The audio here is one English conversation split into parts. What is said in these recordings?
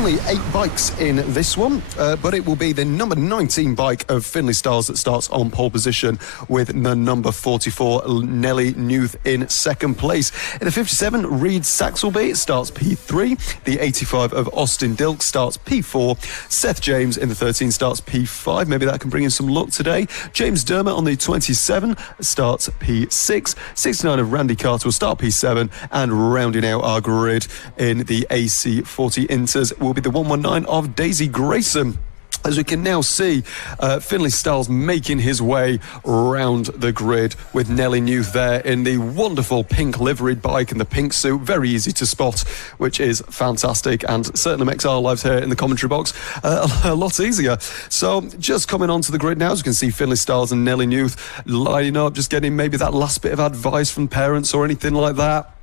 only 8 bikes in this one, but it will be the number 19 bike of Finley Stiles that starts on pole position, with the number 44 Nellie Newth in second place. In the 57, Reed Saxelby starts P3. The 85 of Austin DILKS starts P4. Seth James in the 13 starts P5. Maybe that can bring in some luck today. James DERMOTT on the 27 starts P6. 69 of Randy Carter will start P7, and rounding out our grid in the AC40 Inters will be the 119 of Daisy Grayson. As we can now see, Finley Stiles making his way round the grid, with Nellie Newth there in the wonderful pink liveried bike and the pink suit. Very easy to spot, which is fantastic, and certainly makes our lives here in the commentary box a lot easier. So just coming onto the grid now, as you can see Finley Stiles and Nellie Newth lining up, just getting maybe that last bit of advice from parents or anything like that,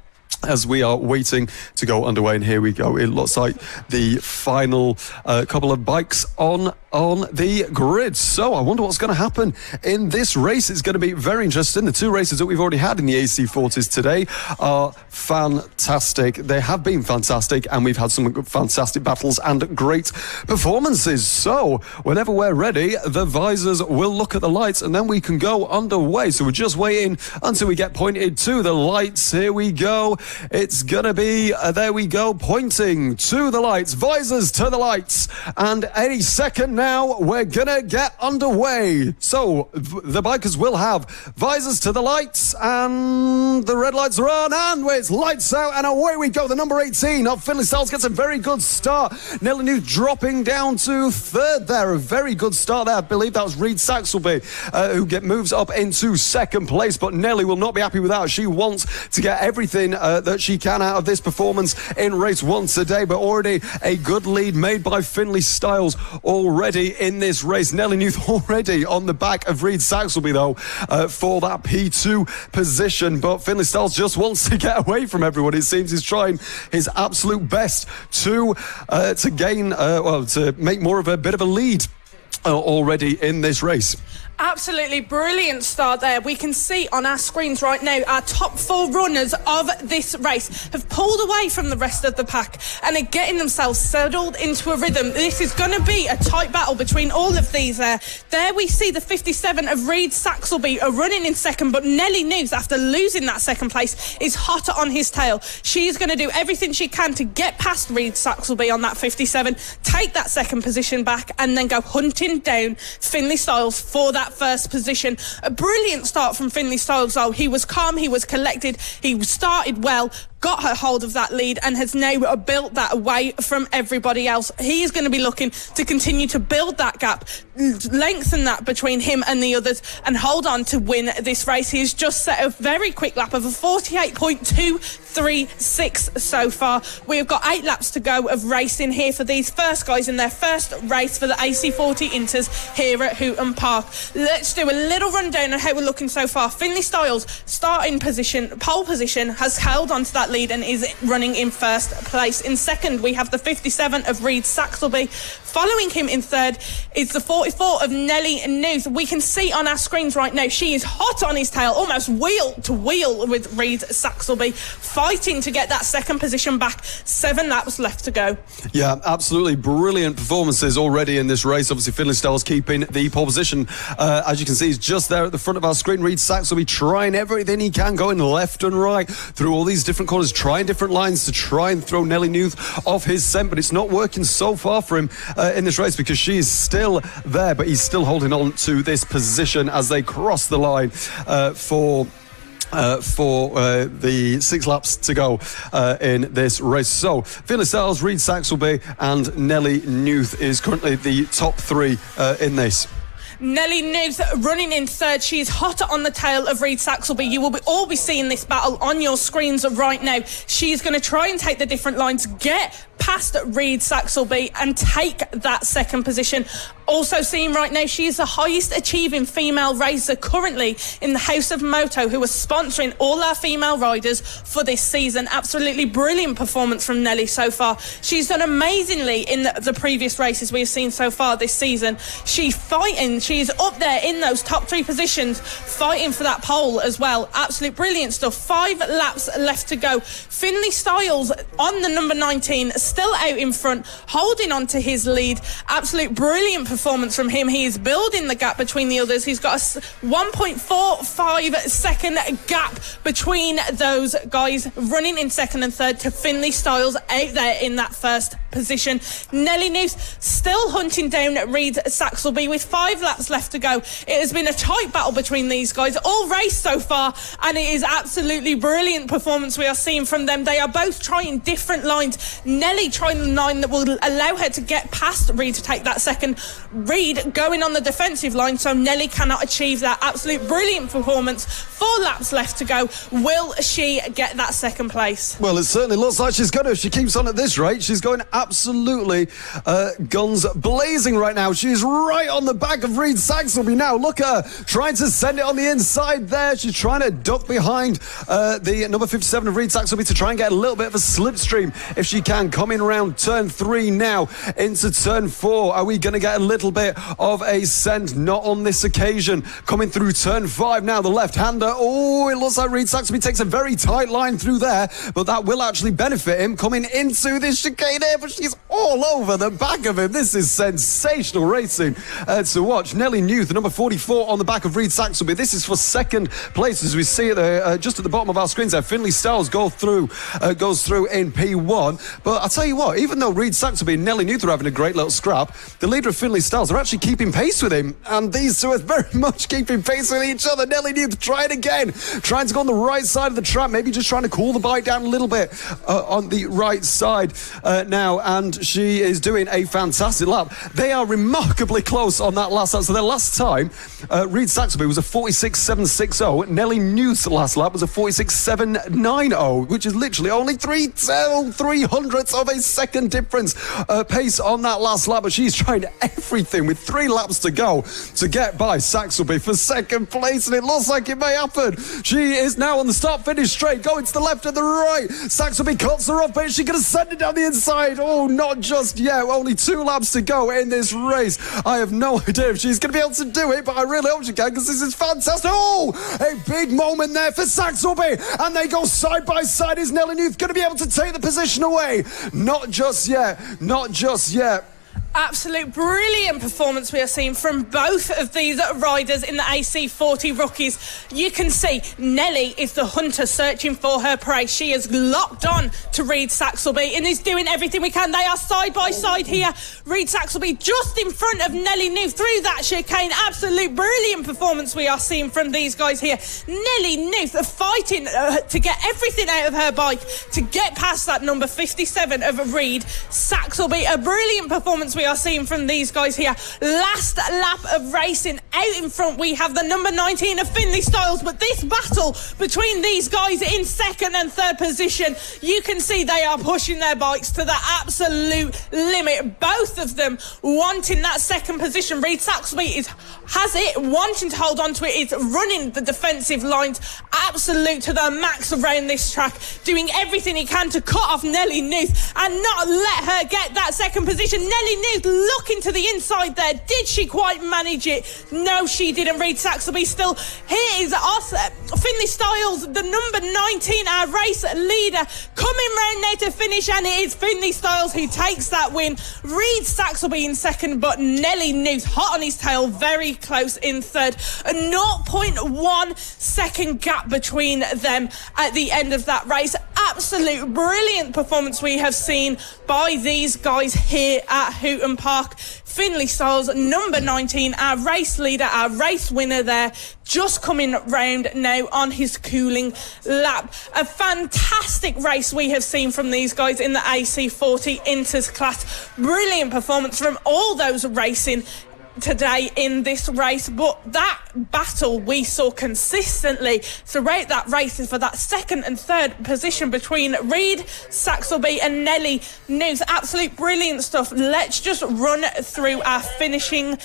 as we are waiting to go underway. And here we go. It looks like the final couple of bikes on the grid. So I wonder what's going to happen in this race. It's going to be very interesting. The 2 races that we've already had in the AC40s today are fantastic. They have been fantastic, and we've had some fantastic battles and great performances. So whenever we're ready, the visors will look at the lights, and then we can go underway. So we're just waiting until we get pointed to the lights. Here we go. It's gonna be, there we go, pointing to the lights, visors to the lights, and any second now we're gonna get underway. So the bikers will have visors to the lights, and the red lights are on, and it's lights out, and away we go. The number 18 of Finley Stiles gets a very good start. Nellie Newth dropping down to 3rd there. A very good start there. I believe that was Reed Saxelby who moves up into 2nd place, but Nellie will not be happy with that. She wants to get everything that she can out of this performance in race 1 today, but already a good lead made by Finley Stiles already in this race. Nellie Newth already on the back of Reed Saxelby though for that P2 position, but Finley Stiles just wants to get away from everyone. It seems he's trying his absolute best to gain, to make more of a bit of a lead already in this race. Absolutely brilliant start there. We can see on our screens right now our top 4 runners of this race have pulled away from the rest of the pack and are getting themselves settled into a rhythm. This is going to be a tight battle between all of these there. There we see the 57 of Reed Saxelby are running in 2nd, but Nellie Newth, after losing that 2nd place, is hot on his tail. She's going to do everything she can to get past Reed Saxelby on that 57, take that 2nd position back, and then go hunting down Finley Stiles for that 1st position. A brilliant start from Finley Stiles though. He was calm, he was collected, he started well, got her hold of that lead, and has now built that away from everybody else. He is going to be looking to continue to build that gap, lengthen that between him and the others, and hold on to win this race. He's just set a very quick lap of a 48.236 so far. We've got 8 laps to go of racing here for these first guys in their first race for the AC40 Inters here at Hooton Park. Let's do a little rundown on how we're looking so far. Finley Stiles, starting position, pole position, has held on to that lead and is running in 1st place. In 2nd, we have the 57 of Reed Saxelby. Following him in 3rd is the 44 of Nellie Newth. We can see on our screens right now, she is hot on his tail, almost wheel to wheel with Reed Saxelby, fighting to get that 2nd position back. 7 laps left to go. Yeah, absolutely brilliant performances already in this race. Obviously, Finley Stiles keeping the pole position. As you can see, he's just there at the front of our screen. Reed Saxelby trying everything he can, going left and right through all these different corners, trying different lines to try and throw Nellie Newth off his scent, but it's not working so far for him in this race, because she is still there, but he's still holding on to this position as they cross the line for the 6 laps to go in this race. So Finley Stiles, Reed Saxelby and Nellie Newth is currently the top 3 in this. Nellie Newth running in 3rd. She is hot on the tail of Reed Saxelby. You will all be seeing this battle on your screens right now. She's going to try and take the different lines, get past Reed Saxelby and take that 2nd position. Also seeing right now, she is the highest achieving female racer currently in the House of Moto, who are sponsoring all our female riders for this season. Absolutely brilliant performance from Nellie so far. She's done amazingly in the previous races we have seen so far this season. She's fighting, she's up there in those top 3 positions, fighting for that pole as well. Absolute brilliant stuff. 5 laps left to go. Finley Stiles on the number 19, still out in front, holding on to his lead. Absolute brilliant performance from him. He is building the gap between the others. He's got a 1.45 second gap between those guys running in second and third to Finley Stiles out there in that first position. Nellie Newth still hunting down Reid Saxelby with 5 laps left to go. It has been a tight battle between these guys all race so far, and it is absolutely brilliant performance we are seeing from them. They are both trying different lines. Nellie trying the line that will allow her to get past Reid to take that second. Reid going on the defensive line, so Nellie cannot achieve that. Absolute brilliant performance. 4 laps left to go. Will she get that second place? Well, it certainly looks like she's going to. If she keeps on at this rate, she's going absolutely guns blazing right now. She's right on the back of Reid Saxelby now. Look at her trying to send it on the inside there. She's trying to duck behind the number 57 of Reid Saxelby to try and get a little bit of a slipstream if she can. Coming around turn 3 now into turn 4. Are we going to get a little bit of a send? Not on this occasion. Coming through turn 5 now, the left-hander. Oh, it looks like Reid Saxelby takes a very tight line through there, but that will actually benefit him coming into this chicane here, but she's all over the back of him. This is sensational racing to watch. Nellie Newth, number 44 on the back of Reid Saxelby. This is for second place, as we see it just at the bottom of our screens there. Finley Stiles goes through in P1. But I'll tell you what, even though Reid Saxelby and Nellie Newth are having a great little scrap, the leader of Finley Stiles are actually keeping pace with him, and these two are very much keeping pace with each other. Nellie Newth trying again, trying to go on the right side of the track, maybe just trying to cool the bike down a little bit on the right side now, and she is doing a fantastic lap. They are remarkably close on that last lap. So their last time, Reid Saxelby was a 46.760. Nellie Newth's last lap was a 46.790, which is literally only 3/300ths of a second difference pace on that last lap. But she's trying everything with 3 laps to go to get by Saxelby for second place, and it looks like it may happen. She is now on the start-finish straight, going to the left and the right. Saxelby cuts her off, but is she going to send it down the inside? Oh, not just yet. Only 2 laps to go in this race. I have no idea if she's going to be able to do it, but I really hope she can, because this is fantastic. Oh, a big moment there for Saxelby, and they go side by side. Is Nellie Newth going to be able to take the position away? Not just yet. Not just yet. Absolute brilliant performance we are seeing from both of these riders in the AC40 rookies. You can see Nellie is the hunter searching for her prey. She is locked on to Reid Saxelby and is doing everything we can. They are side by side here. Reid Saxelby just in front of Nellie Newth through that chicane. Absolute brilliant performance we are seeing from these guys here. Nellie Newth fighting to get everything out of her bike to get past that number 57 of Reid Saxelby. A brilliant performance we are seeing from these guys here. Last lap of racing. Out in front we have the number 19 of Finley Stiles, but this battle between these guys in second and third position, you can see they are pushing their bikes to the absolute limit. Both of them wanting that second position. Reid Saxelby has it, wanting to hold on to it, is running the defensive lines absolute to the max around this track, doing everything he can to cut off Nellie Newth and not let her get that second position. Nellie Newth looking to the inside there. Did she quite manage it? No, she didn't. Reid Saxelby still. Here is us, Finley Stiles, the number 19, our race leader, coming round now to finish, and it is Finley Stiles who takes that win. Reid Saxelby in second, but Nellie Newth hot on his tail, very close in third. A 0.1 second gap between them at the end of that race. Absolute brilliant performance we have seen by these guys here at Hooton Park. Finley Stiles, number 19, our race leader, our race winner there, just coming round now on his cooling lap. A fantastic race we have seen from these guys in the AC40 Inters class. Brilliant performance from all those racing today in this race, but that battle we saw consistently throughout that race is for that second and third position between Reid Saxelby and Nellie Newth. Absolute brilliant stuff. Let's just run through our finishing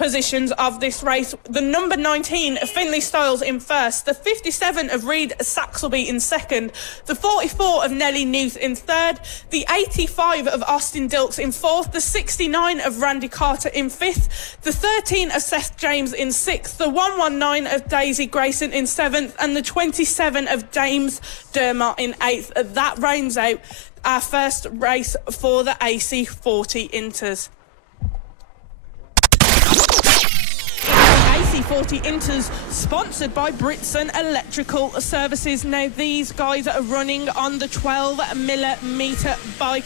positions of this race. The number 19 of Finley Stiles in first, the 57 of Reid Saxelby in second, the 44 of Nellie Newth in third, the 85 of Austin DILKS in fourth, the 69 of Randy Carter in fifth, the 13 of Seth JAMES in sixth, the 119 of Daisy GRAYSON in seventh, and the 27 of James DERMOTT in eighth. That rounds out our first race for the AC40 Inters. AC40 Inters, sponsored by Britson Electrical Services. Now, these guys are running on the 12mm bike.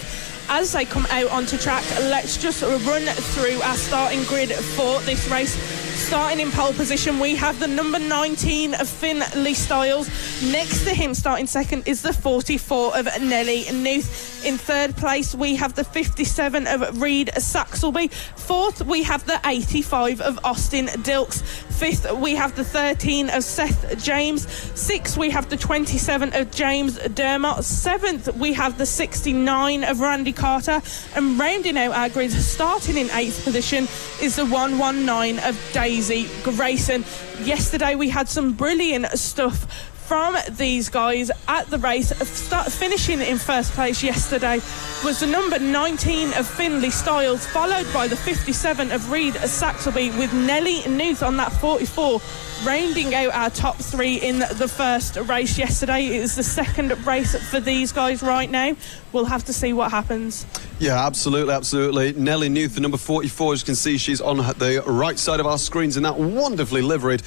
As they come out onto track, let's just run through our starting grid for this race. Starting in pole position, we have the number 19 of Finley Stiles. Next to him, starting second, is the 44 of Nellie Newth. In third place, we have the 57 of Reid Saxelby. Fourth, we have the 85 of Austin DILKS. Fifth, we have the 13 of Seth JAMES. Sixth, we have the 27 of James DERMOTT. Seventh, we have the 69 of Randy Carter. And rounding out our grid, starting in eighth position, is the 119 of Daisy GRAYSON. Yesterday we had some brilliant stuff from these guys at the race. Finishing in first place yesterday was the number 19 of Finley Stiles, followed by the 57 of Reid Saxelby, with Nellie Newth on that 44, rounding out our top three in the first race yesterday. It is the second race for these guys right now. We'll have to see what happens. Yeah, absolutely, absolutely. Nellie Newth, the number 44, as you can see, she's on the right side of our screens in that wonderfully liveried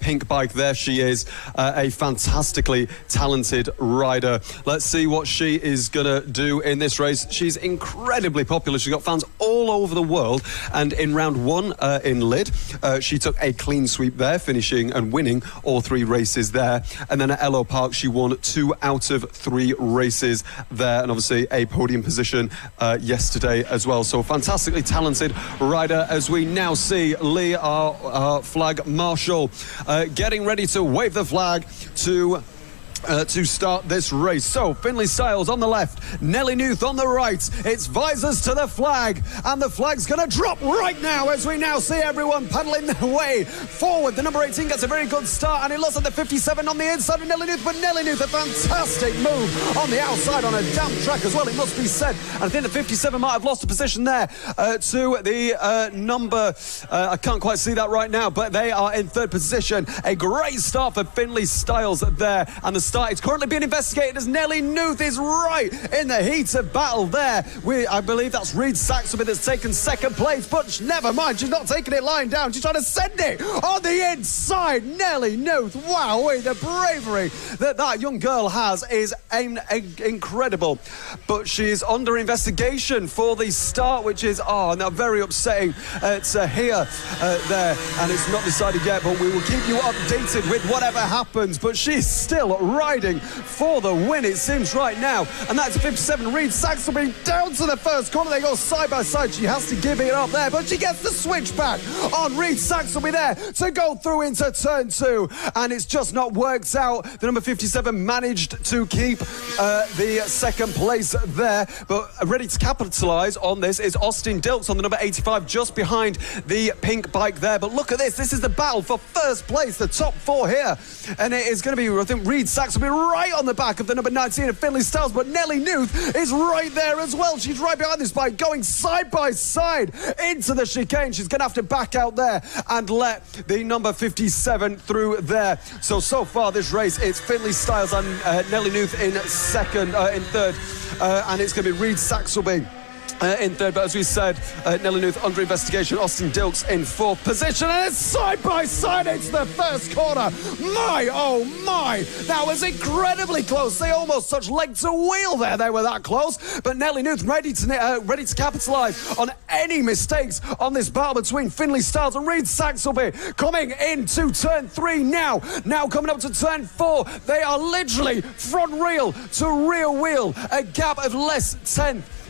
pink bike. There she is, a fantastically talented rider. Let's see what she is going to do in this race. She's incredibly popular. She's got fans all over the world. And in round one in Lid, she took a clean sweep there, finishing and winning all three races there. And then at Ellesmere Park, she won 2 out of 3 races there, and obviously a podium position yesterday as well. So fantastically talented rider, as we now see Lee, our flag marshal, getting ready to wave the flag to start this race. So Finley Stiles on the left, Nellie Newth on the right. It's visors to the flag, and the flag's going to drop right now, as we now see everyone paddling their way forward. The number 18 gets a very good start, and it looks like the 57 on the inside of Nellie Newth, but Nellie Newth, a fantastic move on the outside on a damp track as well, it must be said. And I think the 57 might have lost a position there to the number, I can't quite see that right now, but they are in third position. A great start for Finley Stiles there, and the start is currently being investigated as Nellie Newth is right in the heat of battle there. I believe that's Reid Saxelby that's taken second place, but never mind, she's not taking it lying down, she's trying to send it on the inside. Nellie Newth, wow, the bravery that young girl has is incredible, but she's under investigation for the start, which is now very upsetting to hear there, and it's not decided yet, but we will keep you updated with whatever happens. But she's still riding for the win, it seems, right now, and that's 57 Reid Saxelby down to the first corner. They go side by side. She has to give it up there, but she gets the switch back on Reid Saxelby there to go through into turn 2, and it's just not worked out. The number 57 managed to keep the second place there, but ready to capitalise on this is Austin DILKS on the number 85, just behind the pink bike there. But look at this is the battle for first place, the top 4 here, and it is going to be, I think, Reid Saxelby right on the back of the number 19 of Finley Stiles, but Nellie Newth is right there as well. She's right behind this bike, going side by side into the chicane. She's going to have to back out there and let the number 57 through there. So far this race, it's Finley Stiles and Nellie Newth in third, and it's going to be Reid Saxelby in third, but as we said, Nellie Newth under investigation, Austin DILKS in fourth position, and it's side by side into the first corner. My, oh my, that was incredibly close. They almost touched leg to wheel there. They were that close, but Nellie Newth ready to capitalise on any mistakes on this battle between Finley Stiles and Reid Saxelby. Coming into turn 3 now coming up to turn 4, they are literally front wheel to rear wheel, a gap of less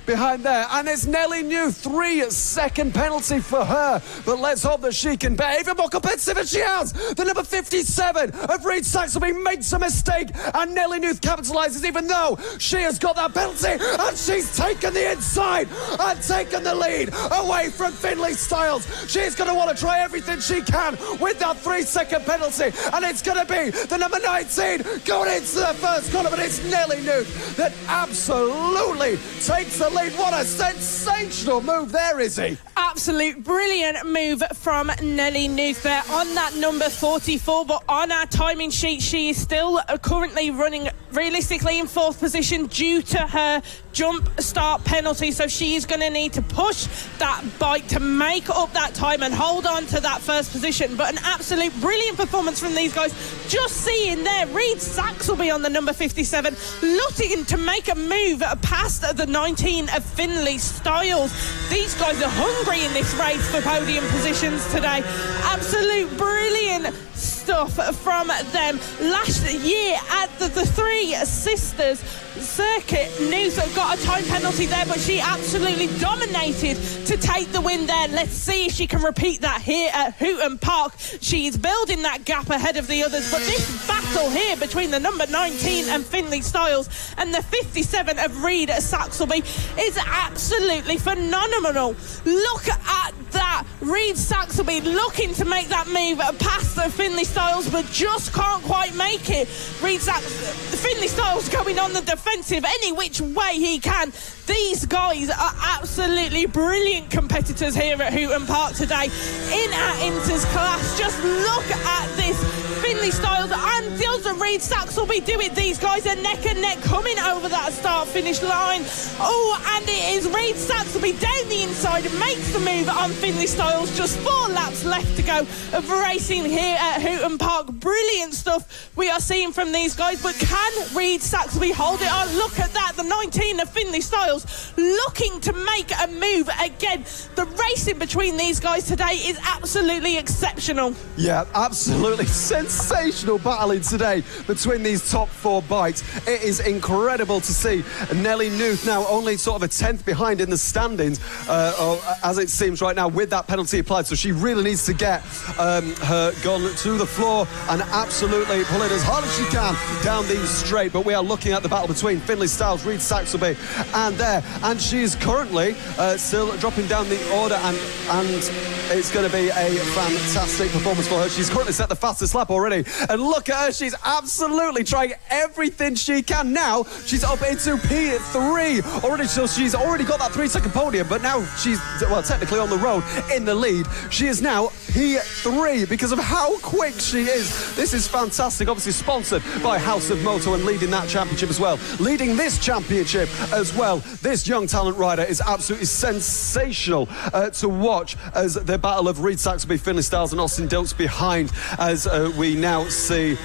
behind there. And it's Nellie Newth, 3-second penalty for her. But let's hope that she can be even more competitive as she has. The number 57 of Reed Saxelby makes a mistake, and Nellie Newth capitalises even though she has got that penalty, and she's taken the inside and taken the lead away from Finley Stiles. She's going to want to try everything she can with that 3-second penalty, and it's going to be the number 19 going into the first corner, but it's Nellie Newth that absolutely takes the lead. What a sensational move there, Izzy. Absolute brilliant move from Nellie Newth there on that number 44, but on our timing sheet she is still currently running realistically in 4th position due to her jump start penalty, so she is going to need to push that bike to make up that time and hold on to that 1st position. But an absolute brilliant performance from these guys. Just seeing there Reed Saxelby on the number 57 looking to make a move past the 19 of Finley Stiles. These guys are hungry in this race for podium positions today. Absolute brilliant stuff from them. Last year at the Three Sisters circuit, Newth got a time penalty there, but she absolutely dominated to take the win there. Let's see if she can repeat that here at Hooton Park. She's building that gap ahead of the others, but this battle here between the number 19 and Finley Stiles and the 57 of Reed Saxelby is absolutely phenomenal. Look at that. Reed Saxelby looking to make that move past the Finley Stiles, but just can't quite make it. Finley Stiles going on the defensive any which way he can. These guys are absolutely brilliant competitors here at Hooton Park today in our Inters class. Just look at this. Finley Stiles and does Reed Saxelby do it? These guys are neck and neck coming over that start-finish line. Oh, and it is Reed Saxelby down the inside, makes the move on Finley Stiles. Just 4 laps left to go of racing here at Hooton Park. Brilliant stuff we are seeing from these guys, but can Reed Saxelby hold it on? Look at that, the 19 of Finley Stiles looking to make a move again. The racing between these guys today is absolutely exceptional. Yeah, absolutely sensational battling today between these top 4 bikes. It is incredible to see Nellie Newth now only sort of a 10th behind in the standings, as it seems right now, with that penalty applied. So she really needs to get her gun to the floor and absolutely pull it as hard as she can down the straight. But we are looking at the battle between Finley Stiles, Reed Saxelby, and she is currently still dropping down the order, and it's going to be a fantastic performance for her. She's currently set the fastest lap already, and look at her, she's absolutely trying everything she can. Now she's up into P3 already, so she's already got that 3-second podium, but now she's, well, technically on the road in the lead. She is now P3 because of how quick she is. This is fantastic, obviously sponsored by House of Moto and leading that championship as well, leading this championship as well. This young talent rider is absolutely sensational to watch as the battle of Reed Saxelby, Finley Stiles and Austin DILKS behind, as we now see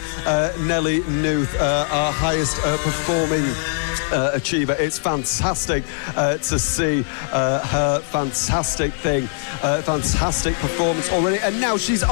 Nellie Newth, our highest performing achiever. It's fantastic to see her fantastic performance already, and now she's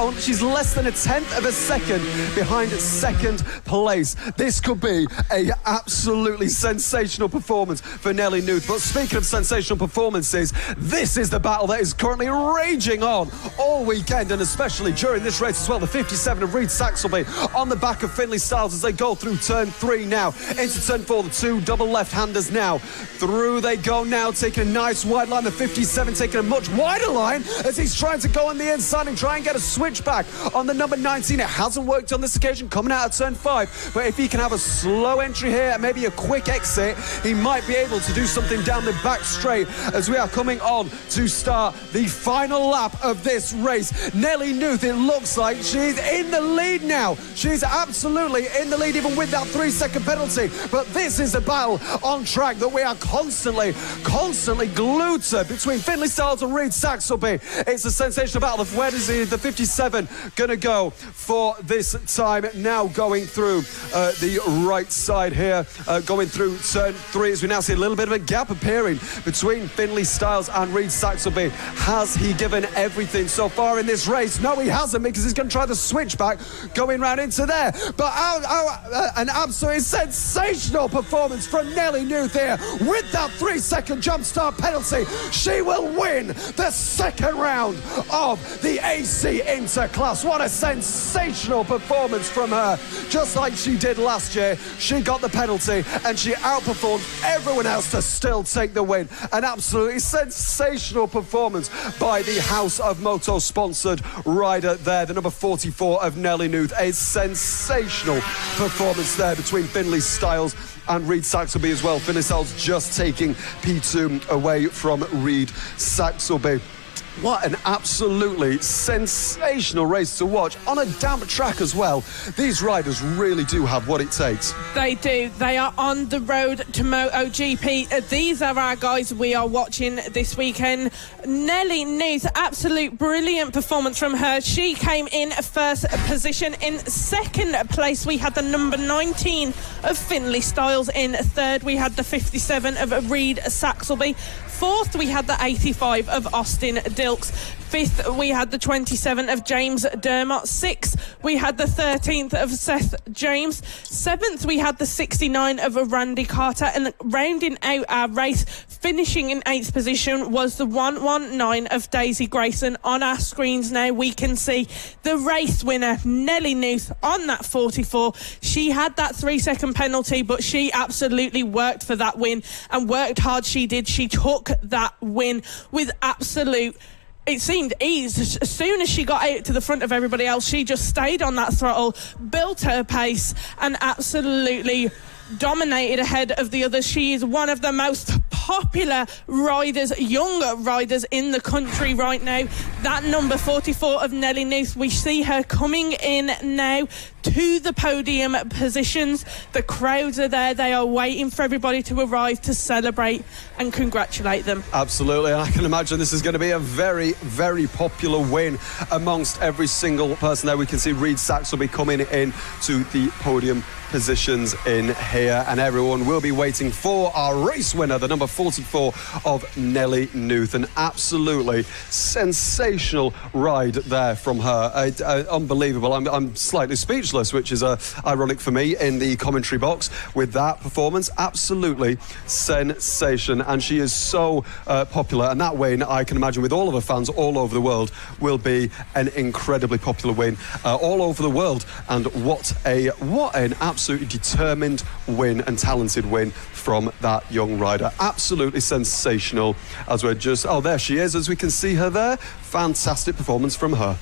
less than a 10th of a second behind 2nd place. This could be a absolutely sensational performance for Nellie Newth. But speaking of sensational performances, this is the battle that is currently raging on all weekend, and especially during this race as well. The 57 of Reed Saxelby on the back of Finley Stiles as they go through turn 3 now into turn 4. The 2 double left-handers now through they go now, taking a nice wide line. The 57 taking a much wider line as he's trying to go on the inside and try and get a switch back on the number 19. It hasn't worked on this occasion coming out of turn 5, but if he can have a slow entry here and maybe a quick exit, he might be able to do something down the back straight as we are coming on to start the final lap of this race. Nellie Newth, it looks like she's in the lead now. She's absolutely in the lead even with that 3-second penalty, but this is a battle on track that we are constantly glued to between Finley Stiles and Reed Saxelby. It's a sensational battle. Where is the 57 gonna go for this time? Now going through the right side here, going through turn 3 as we now see a little bit of a gap appearing between Finley Stiles and Reed Saxelby. Has he given everything so far in this race? No, he hasn't, because he's going to try the switchback going round into there. But an absolutely sensational performance from Nellie Newth here with that 3-second jump start penalty. She will win the second round of the AC Inter class. What a sensational performance from her. Just like she did last year, she got the penalty and she outperformed everyone else to still take the win. An absolutely sensational performance by the House of Moto sponsored rider there, the number 44 of Nellie Newth. A sensational performance there between Finley Stiles and Reed SAXELBY as well. Finley Stiles just taking P2 away from Reed SAXELBY. What an absolutely sensational race to watch on a damp track as well. These riders really do have what it takes. They do. They are on the road to MotoGP. These are our guys we are watching this weekend. Nellie Newth, absolute brilliant performance from her. She came in first position. In second place, we had the number 19 of Finley Stiles. In third, we had the 57 of Reed SAXELBY. Fourth, we had the 85 of Austin DILKS. Fifth, we had the 27 of James DERMOTT. Sixth, we had the 13th of Seth JAMES. Seventh, we had the 69 of Randy Carter. And rounding out our race, finishing in 8th position, was the 119 of Daisy GRAYSON. On our screens now, we can see the race winner, Nellie Newth, on that 44. She had that 3-second penalty, but she absolutely worked for that win and worked hard. She did. She took that win with absolute, it seemed, ease. As soon as she got out to the front of everybody else, she just stayed on that throttle, built her pace, and absolutely dominated ahead of the others. She is one of the most popular riders, younger riders in the country right now. That number 44 of Nellie Newth, we see her coming in now to the podium positions. The crowds are there. They are waiting for everybody to arrive to celebrate and congratulate them. Absolutely. I can imagine this is going to be a very, very popular win amongst every single person there. We can see Reed SAXELBY coming in to the podium positions in here, and everyone will be waiting for our race winner, the number 44 of Nellie Newth. An absolutely sensational ride there from her. Unbelievable. I'm slightly speechless, which is ironic for me in the commentary box with that performance. Absolutely sensation, and she is so popular, and that win, I can imagine, with all of her fans all over the world, will be an incredibly popular win all over the world. And what an absolutely determined win and talented win from that young rider. Absolutely sensational. As we're just, oh, there she is, as we can see her there. Fantastic performance from her.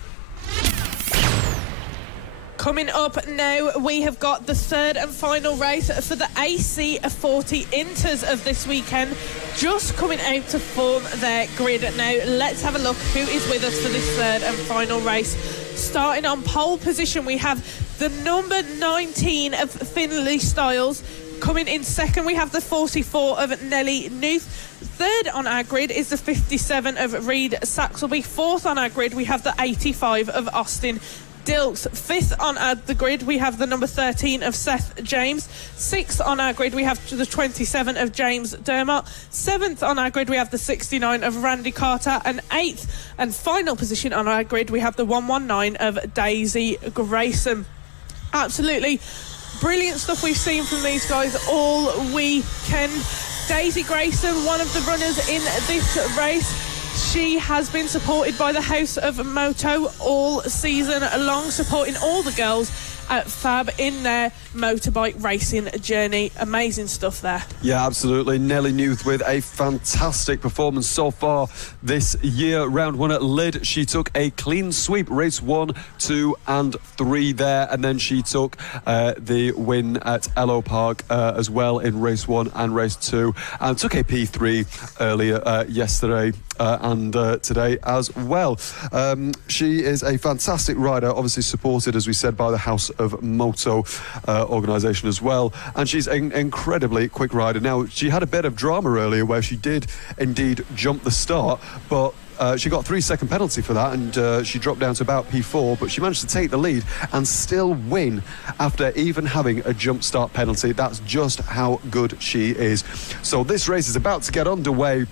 Coming up now, we have got the third and final race for the AC40 Inters of this weekend, just coming out to form their grid. Now, let's have a look who is with us for this third and final race. Starting on pole position, we have the number 19 of Finley Stiles. Coming in second, we have the 44 of Nellie Newth. Third on our grid is the 57 of Reed SAXELBY. Fourth on our grid, we have the 85 of Austin DILKS. Fifth on the grid, we have the number 13 of Seth JAMES. Sixth on our grid, we have the 27 of James DERMOTT. Seventh on our grid, we have the 69 of Randy Carter. And eighth and final position on our grid, we have the 119 of Daisy GRAYSON. Absolutely brilliant stuff we've seen from these guys all weekend. Daisy GRAYSON, one of the runners in this race. She has been supported by the House of Moto all season long, supporting all the girls at FAB in their motorbike racing journey. Amazing stuff there. Yeah, absolutely. Nellie Newth with a fantastic performance so far this year. Round one at Lid, she took a clean sweep, race 1, 2 and 3 there, and then she took the win at Ellesmere Park as well in race 1 and race 2, and took a P3 earlier yesterday and today as well. She is a fantastic rider, obviously supported, as we said, by the House of Moto organisation as well, and she's an incredibly quick rider. Now, she had a bit of drama earlier where she did indeed jump the start, but she got a 3-second penalty for that, and she dropped down to about P4, but she managed to take the lead and still win after even having a jump start penalty. That's just how good she is. So this race is about to get underway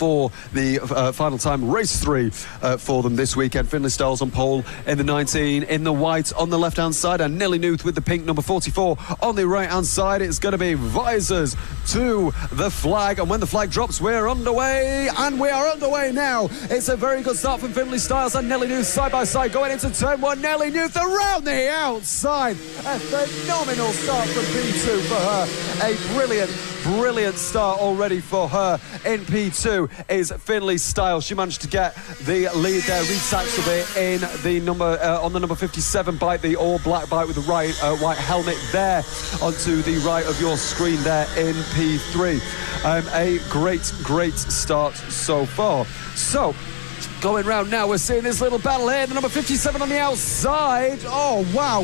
for the final time race 3 for them this weekend. Finley Stiles on pole in the 19 in the white on the left-hand side, and Nellie Newth with the pink number 44 on the right-hand side. It's going to be visors to the flag, and when the flag drops, we're underway, and we are underway now. It's a very good start from Finley Stiles and Nellie Newth side by side going into turn 1. Nellie Newth around the outside. A phenomenal start from P2 for her. A brilliant start already for her in P2 is Finley Stiles. She managed to get the lead there. Reed Saxelby in the number on the number 57 bike, the all-black bike with the white helmet there onto the right of your screen there in P3. A great start so far. So, going round now, we're seeing this little battle here. The number 57 on the outside. Oh, wow,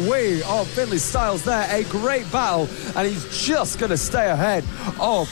Finley Stiles there. A great battle, and he's just going to stay ahead of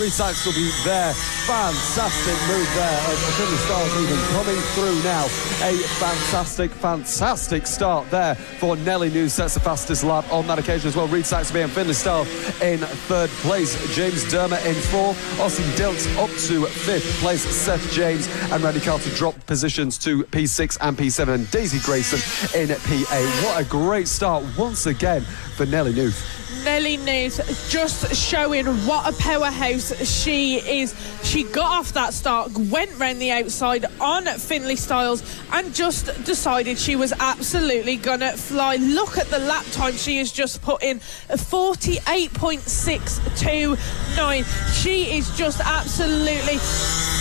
Reed Saxelby there. Fantastic move there. Finley Stiles even coming through now. A fantastic start there for Nellie Newth. Sets the fastest lap on that occasion as well. Reed Saxelby and Finley Stiles in 3rd place. James DERMOTT in 4th. Austin DILKS up to 5th place. Seth James and Randy Carter drop positions to P6 and P7, and Daisy Grayson in P8. What a great start once again for Nellie Newth. Nellie Newth just showing what a powerhouse she is. She got off that start, went round the outside on Finley Stiles, and just decided she was absolutely gonna fly. Look at the lap time she has just put in, 48.629. She is just absolutely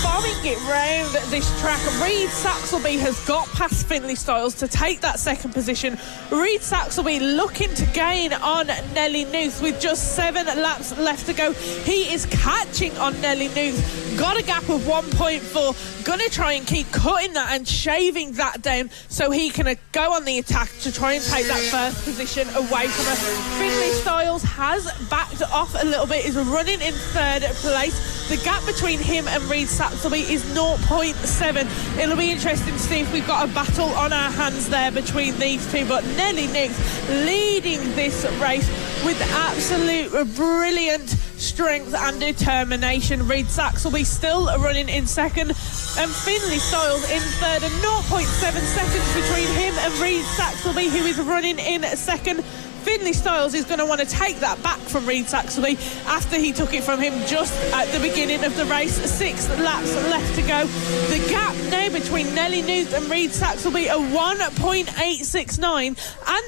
bombing it round this track. Reed Saxelby has got past Finley Stiles to take that 2nd position. Reed Saxelby looking to gain on Nellie Newth with just 7 laps left to go. He is catching on Nellie Newth. Got a gap of 1.4. Gonna try and keep cutting that and shaving that down so he can go on the attack to try and take that 1st position away from her. Finley Stiles has backed off a little bit, is running in 3rd place. The gap between him and Reed Saxelby is 0.7. It'll be interesting to see if we've got a battle on our hands there between these two, but Nellie Newth leading this race with absolute brilliant strength and determination. Reed Saxelby still running in 2nd, and Finley Stiles in 3rd, and 0.7 seconds between him and Reed Saxelby, who is running in 2nd. Finley Stiles is going to want to take that back from Reed Saxelby after he took it from him just at the beginning of the race. 6 laps left to go. The gap now between Nellie Newth and Reed Saxelby are 1.869, and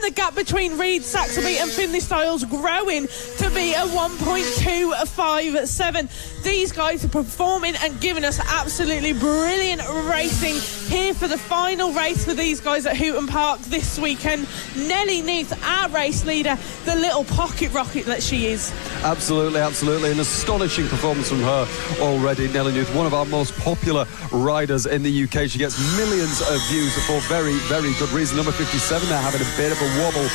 the gap between Reed Saxelby and Finley Stiles growing to be a 1.257. These guys are performing and giving us absolutely brilliant racing here for the final race for these guys at Hooton Park this weekend. Nellie Newth, our race leader, the little pocket rocket that she is. Absolutely. An astonishing performance from her already. Nellie Newth, one of our most popular riders in the UK. She gets millions of views for very good reason. Number 57 there having a bit of a wobble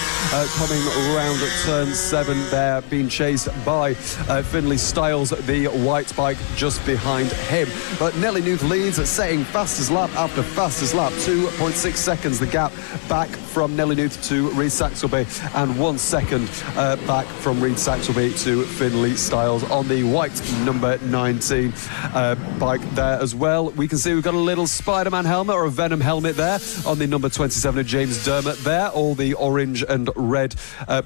coming around at turn 7 there, being chased by Finley Stiles, the white bike just behind him. But Nellie Newth leads, setting fastest lap after fastest lap. 2.6 seconds the gap back from Nellie Newth to Reed Saxelby, and 1 second back from Reed Saxelby to Finley Stiles on the white number 19 bike there as well. We can see we've got a little Spider-Man helmet or a Venom helmet there on the number 27 of James DERMOTT there, all the orange and red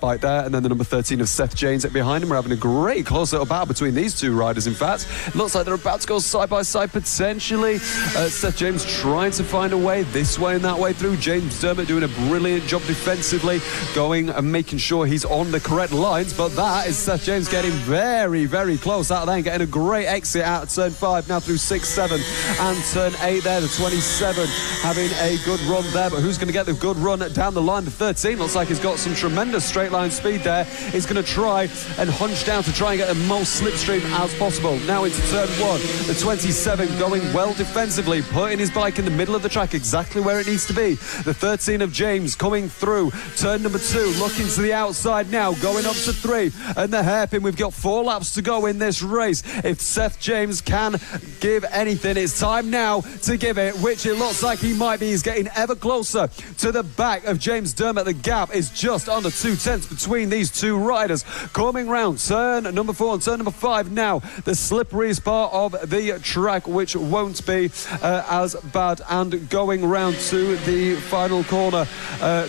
bike there, and then the number 13 of Seth James behind him. We're having a great close little battle between these two riders. In fact, it looks like they're about to go side by side potentially. Seth James trying to find a way this way and that way through. James DERMOTT doing a brilliant job defensively, going and making sure he's on the correct lines, but that is Seth James getting very close out there and getting a great exit out of turn 5 now through 6, 7 and turn 8 there. The 27 having a good run there, but who's going to get the good run down the line? The 13 looks like he's got some tremendous straight line speed there. He's going to try and hunch down to try and get the most slipstream as possible. Now into turn 1, the 27 going well defensively, putting his bike in the middle of the track exactly where it needs to be. The 13 of James coming through turn number 2, looking into the outside now, going up to 3. And the hairpin, we've got 4 laps to go in this race. If Seth James can give anything, it's time now to give it, which it looks like he might be. He's getting ever closer to the back of James Dermott. The gap is just under 2/10 between these two riders. Coming round turn number 4 and turn number 5 now, the slipperiest part of the track, which won't be as bad. And going round to the final corner,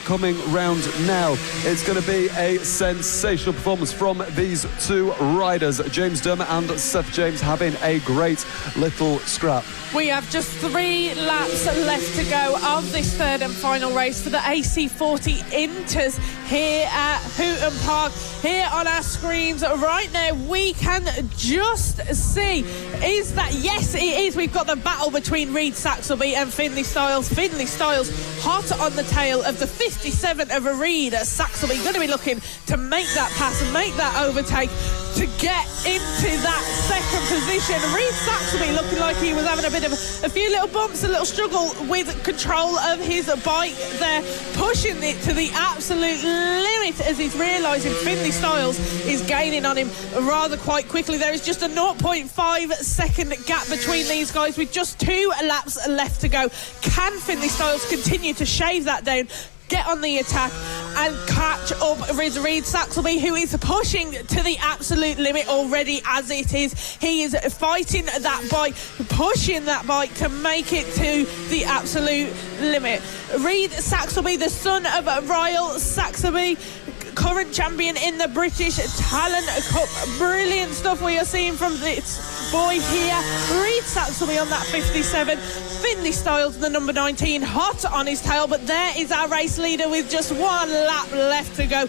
coming round now, it's going to be a sensational performance from these two riders, James Dermott and Seth James, having a great little scrap. We have just 3 laps left to go of this third and final race for the AC40 Inters here at Hooton Park. Here on our screens right now, we can just see, is that, yes it is, we've got the battle between Reid Saxelby and Finley Stiles. Finley Stiles hot on the tail of the 57 of Reid Saxelby, going to be looking to make that pass and make that overtake to get into that second position. Reid Saxelby looking like he was having a bit of a few little bumps, a little struggle with control of his bike there, pushing it to the absolute limit as he's realising Finley Stiles is gaining on him rather quite quickly. There is just a 0.5 second gap between these guys with just 2 laps left to go. Can Finley Stiles continue to shave that down, get on the attack and catch up with Reid Saxelby, who is pushing to the absolute limit already as it is? He is fighting that bike, pushing that bike to make it to the absolute limit. Reid Saxelby, the son of Ryle Saxelby, current champion in the British Talent Cup. Brilliant stuff we are seeing from this boy here. Reid Saxelby on that 57. Finley Stiles, the number 19, hot on his tail, but there is our race leader with just 1 lap left to go.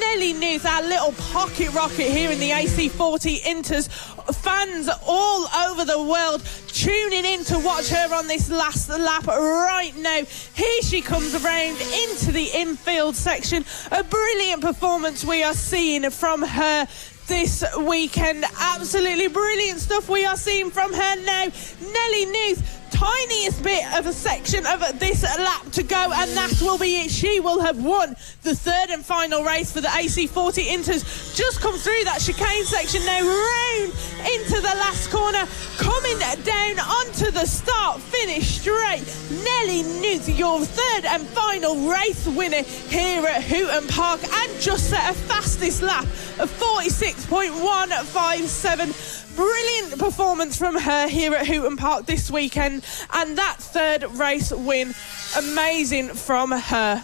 Nellie Newth, our little pocket rocket here in the AC40 Inters. Fans all over the world tuning in to watch her on this last lap right now. Here she comes around into the infield section. A brilliant performance we are seeing from her this weekend. Absolutely brilliant stuff we are seeing from her now. Nellie Newth, tiniest bit of a section of this lap to go, and that will be it. She will have won the third and final race for the AC40 Inters. Just come through that chicane section now, round into the last corner, coming down onto the start finish straight. Nellie Newth, your third and final race winner here at Hooton Park, and just set a fastest lap of 46.157. Brilliant performance from her here at Hooton Park this weekend, and that third race win, amazing from her.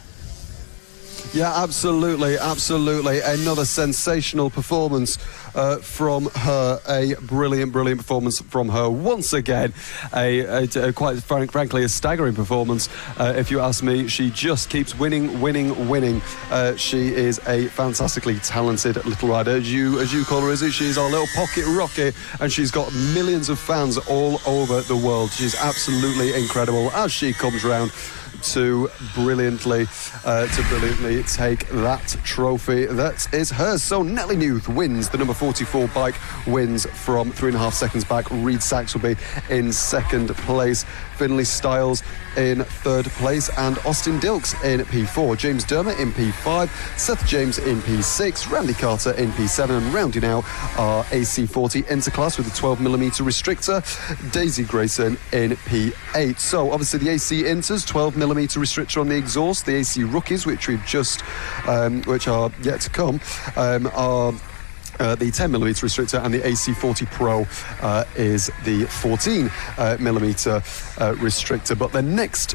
Yeah, absolutely, absolutely. Another sensational performance from her. A brilliant performance from her once again. Quite frankly, a staggering performance. If you ask me, she just keeps winning. She is a fantastically talented little rider. As you call her, Izzy, she's our little pocket rocket, and she's got millions of fans all over the world. She's absolutely incredible as she comes round to brilliantly take that trophy that is hers. So Nellie Newth wins. The number 44 bike wins from 3.5 seconds back. Reid Saxelby in second place. Finley Stiles in third place, and Austin DILKS in P4. James Dermott in P5. Seth James in P6. Randy Carter in P7. And rounding out our AC40 Interclass with a 12mm restrictor, Daisy Grayson in P8. So obviously the AC Inters, 12mm restrictor on the exhaust. The AC Rookies, which we've just, which are yet to come, are the 10mm restrictor, and the AC40 Pro is the 14mm restrictor. But the next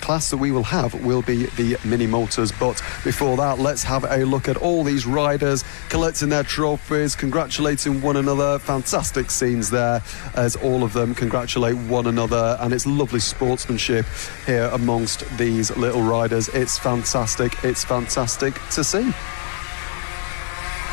class that we will have will be the mini motors. But before that, let's have a look at all these riders collecting their trophies, congratulating one another. Fantastic scenes there as all of them congratulate one another, and it's lovely sportsmanship here amongst these little riders. It's fantastic to see.